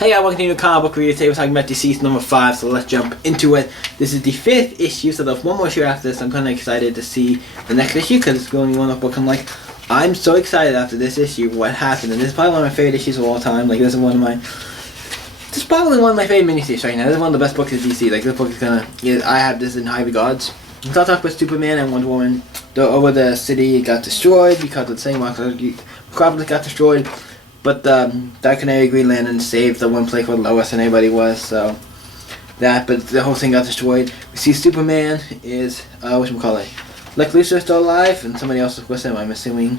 Hey, welcome to a new comic book review. Today we're talking about Deceased number 5, so let's jump into it. This is the 5th issue, so there's one more issue after this. I'm kind of excited to see the next issue because it's going one book. I'm so excited after this issue, what happened. And this is probably one of my favorite issues of all time. Like, this is this is probably one of my favorite miniseries right now. This is one of the best books of DC. Like, this book is I have this in high regards. So I'll talk about Superman and Wonder Woman. Over the city got destroyed because of the same Metropolis got destroyed. But Dark Canary Green Lantern saved the one place where Lois and everybody was, but the whole thing got destroyed. We see Superman is, Lex Luthor still alive, and somebody else is with him, I'm assuming.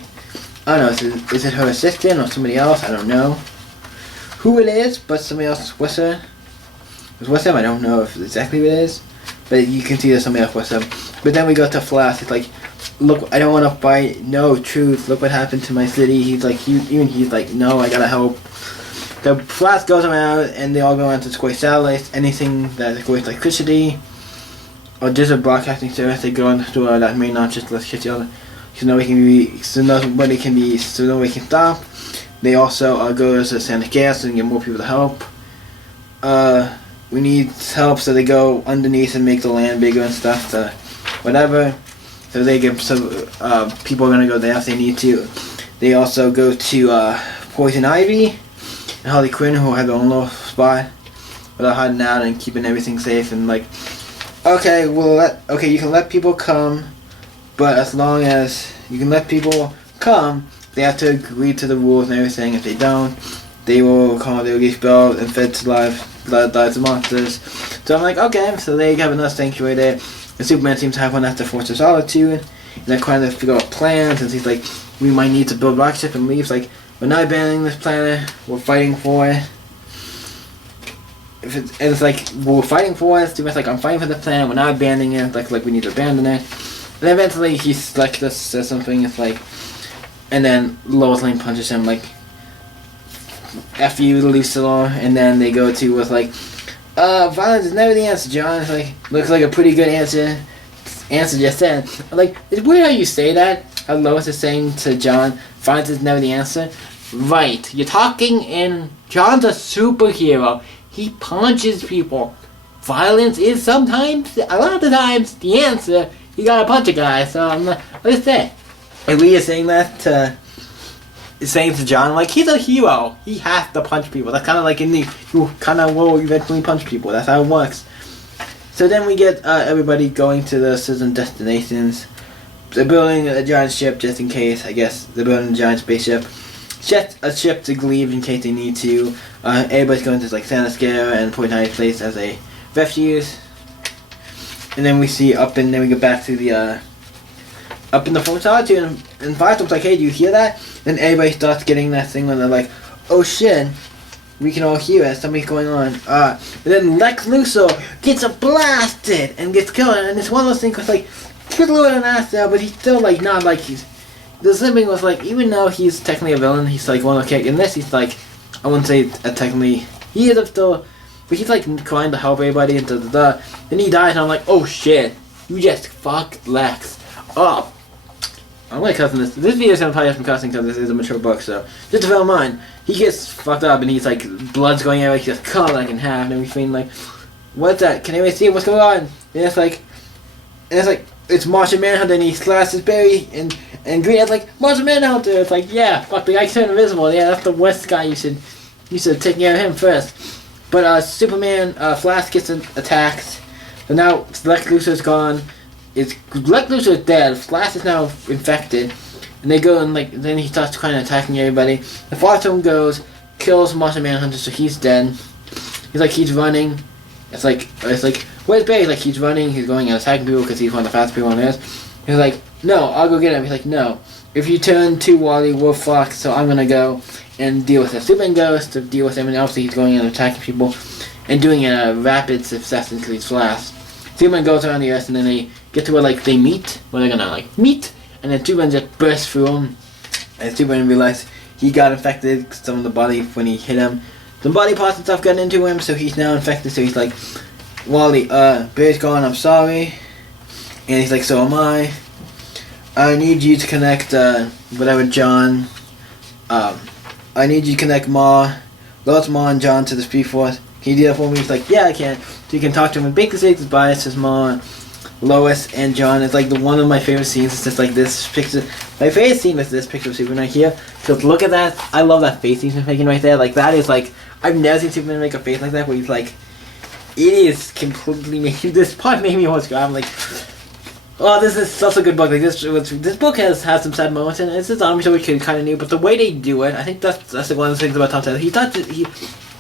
I don't know, is it her assistant or somebody else? I don't know who it is, but somebody else is with her. Is with him, I don't know if exactly who it is, but you can see there's somebody else with him. But then we go to Flash, it's like, look, I don't want to fight. No, truth. Look what happened to my city. He's like, no, I gotta help. The Flash goes around, and they all go around to destroy satellites, anything that destroys electricity, or just a broadcasting service. They go into that may not just let's hit the other, so nobody can stop. They also go to Santa Gas and get more people to help. We need help, so they go underneath and make the land bigger and stuff. Whatever. So they get people are gonna go there if they need to. They also go to Poison Ivy and Harley Quinn, who have their own little spot without hiding out and keeping everything safe. And like, okay, you can let people come, but as long as you can let people come, they have to agree to the rules and everything. If they don't, they will get expelled and fed to lives of monsters. So I'm like, okay, so they have another sanctuary there. And Superman seems to have one after Force of Solitude, and they're trying to figure out plans, and he's like, we might need to build rocket ship, and leaves like, we're not abandoning this planet, we're fighting for it. It's like, we're fighting for it, Superman's like, I'm fighting for the planet, we're not abandoning it, like we need to abandon it. And then eventually he's like, this says something, it's like, and then Lois Lane punches him like, F you, leaves it alone, and then they go to with like, violence is never the answer, John. It's like, looks like a pretty good answer just then. I'm like, it's weird how you say that. How Lois is saying to John, violence is never the answer. Right, you're talking in, John's a superhero. He punches people. Violence is sometimes, a lot of the times, the answer. You gotta punch a guy, so I'm like, what is that? And we are saying that saying to John, like, he's a hero. He has to punch people. That's kind of like you kind of will eventually punch people. That's how it works. So then we get everybody going to the certain destinations. They're building a giant ship just in case. I guess they're building a giant spaceship. A ship to leave in case they need to. Everybody's going to like Santa Scare and Point High Place as a refuge. And then we see then we get back to the up in the Force of Solitude, and Phantom's like, hey, do you hear that? Then everybody starts getting that thing when they're like, oh shit, we can all hear it, something's going on. And then Lex Luthor gets blasted and gets killed, and it's one of those things where it's like, he's a little bit of an ass now, but he's still like, not like the thing was like, even though he's technically a villain, he's like one of the characters, in this he's like, I wouldn't say technically, he is still, but he's like trying to help everybody, and then he dies, and I'm like, oh shit, you just fucked Lex up. I'm gonna cuss in this. This video is gonna probably have some cussing because this is a mature book, so just to bear in mind, he gets fucked up and he's like, blood's going everywhere, he's just cut like in half and everything. Like, what's that? Can anybody see what's going on? And it's like, it's Martian Manhunter, and he slashes Barry and Green is like, Martian Manhunter. It's like, yeah, fuck, the guy turned invisible. Yeah, that's the worst guy. You should take care of him first. But Superman, Flash gets attacked. So now Lex Luthor's gone. Lex Luthor is dead. Flash is now infected, and they go and like then he starts kind of attacking everybody. The Phantom goes, kills Martian Manhunter, so he's dead. He's running. It's like where's Barry? Like he's running. He's going and attacking people because he's one of the fastest people on Earth. He's like, no, I'll go get him. He's like, no. If you turn to Wally, we're fucked. So I'm gonna go and deal with it. Superman goes to deal with him, and obviously he's going and attacking people and doing a rapid success until he's Flash. Superman goes around the Earth, and then they get to where like they meet, where they're gonna like meet, and then Superman just bursts through him, and Superman realized he got infected. Some of the body when he hit him, some body parts and stuff got into him, so he's now infected. So he's like, Wally, Barry's gone. I'm sorry, and he's like, so am I. I need you to connect whatever John. I need you to connect Ma Lois, Ma, and John to the Speed Force. Can you do that for me? He's like, yeah, I can. So you can talk to him and basically say goodbye to his mom, Lois, and John. It's like one of my favorite scenes. It's just like this picture. My favorite scene is this picture of Superman right here. So look at that. I love that face he's making right there. Like that is like, I've never seen Superman make a face like that where he's like, it is completely made. This part made me almost cry. I'm like, oh, this is such a good book. Like this book has some sad moments in it. It's a zombie story we kind of knew, but the way they do it, I think that's like one of the things about Tom Taylor.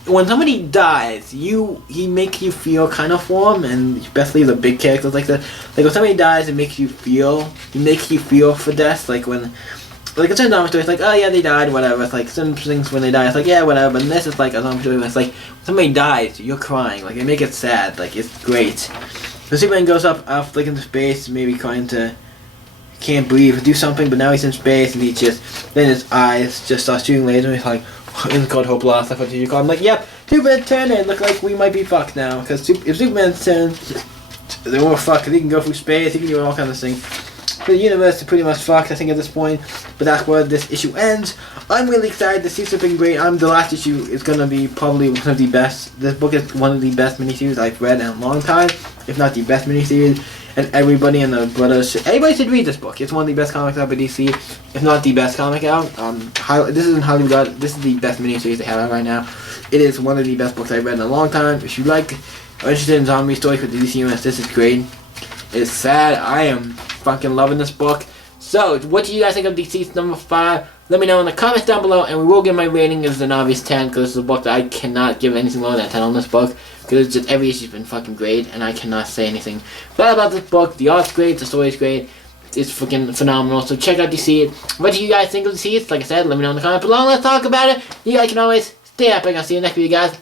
When somebody dies, he makes you feel kind of for him, and especially the big characters like that. Like when somebody dies, it makes you feel. He makes you feel for death. Like when, like a certain zombie story, it's like, oh yeah, they died, whatever. It's like some things when they die, it's like, yeah, whatever. But this is like a zombie story where it's like when somebody dies, you're crying. Like they make it sad. Like it's great. So Superman goes up like into space, maybe trying to can't breathe or do something, but now he's in space and he just then his eyes just start shooting lasers. And he's like, in called Hope Lost. Like what did you call him? Like, yep, Superman turn it. Look like we might be fucked now because if Superman's turn, they won't fuck. He can go through space. He can do all kinds of things. The universe is pretty much fucked, I think, at this point. But that's where this issue ends. I'm really excited. The series has been great. The last issue is gonna be probably one of the best. This book is one of the best miniseries I've read in a long time, if not the best miniseries. And everybody and the brothers, everybody should read this book. It's one of the best comics out by DC, if not the best comic out. This isn't Hollywood God. This is the best miniseries they have out right now. It is one of the best books I've read in a long time. If you are interested in zombie stories with the DC Universe, this is great. It's sad. I am fucking loving this book. So, what do you guys think of dceased number 5? Let me know in the comments down below, and we will give my rating as an obvious 10, because this is a book that I cannot give anything lower than 10 on this book, because it's just every issue's been fucking great, and I cannot say anything bad about this book. The art's great, the story's great, it's fucking phenomenal, so check out dceased. What do you guys think of dceased? Like I said, let me know in the comments below, let's talk about it. You guys can always stay epic. I'll see you next video, guys.